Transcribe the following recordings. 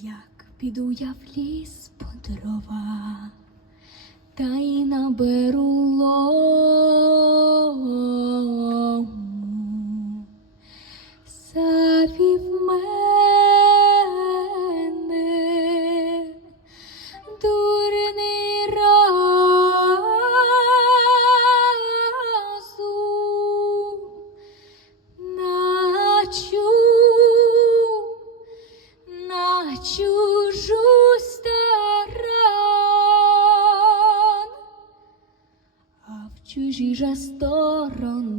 Як піду я в ліс по дрова, та й наберу лому. Завів в чужій же сторононьки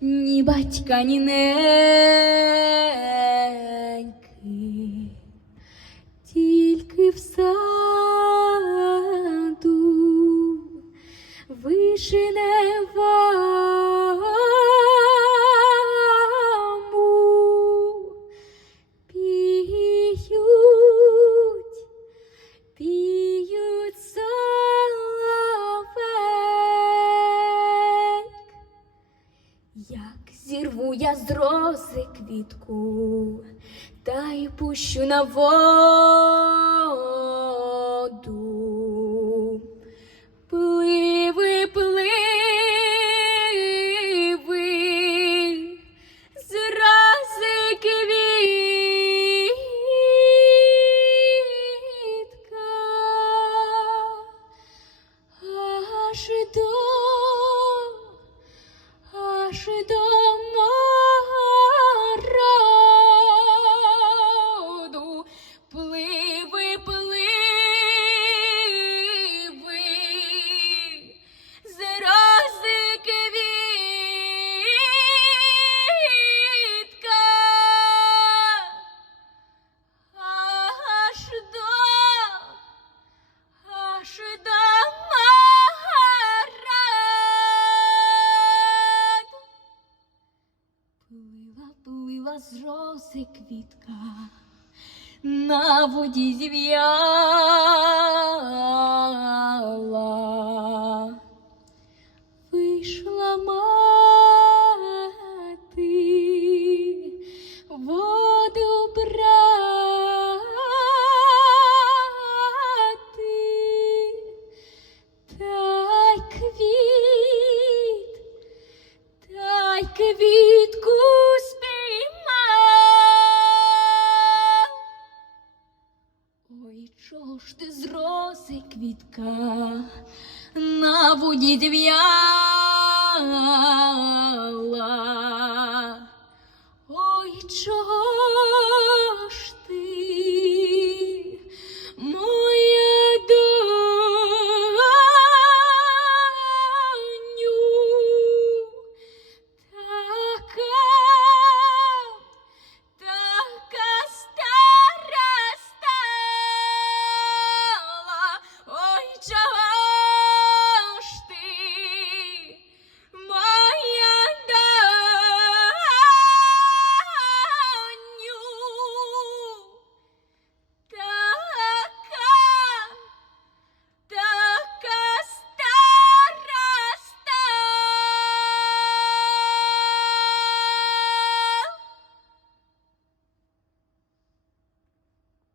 ні батька, ні неньки, тільки в саду вишневому Як зірву я з рози квітку, та й пущу на воду. 水的。З рози квітка, на воді зів'яла. Вийшла мати ж ти з роси квітка на воді зв'яла? Ой, чого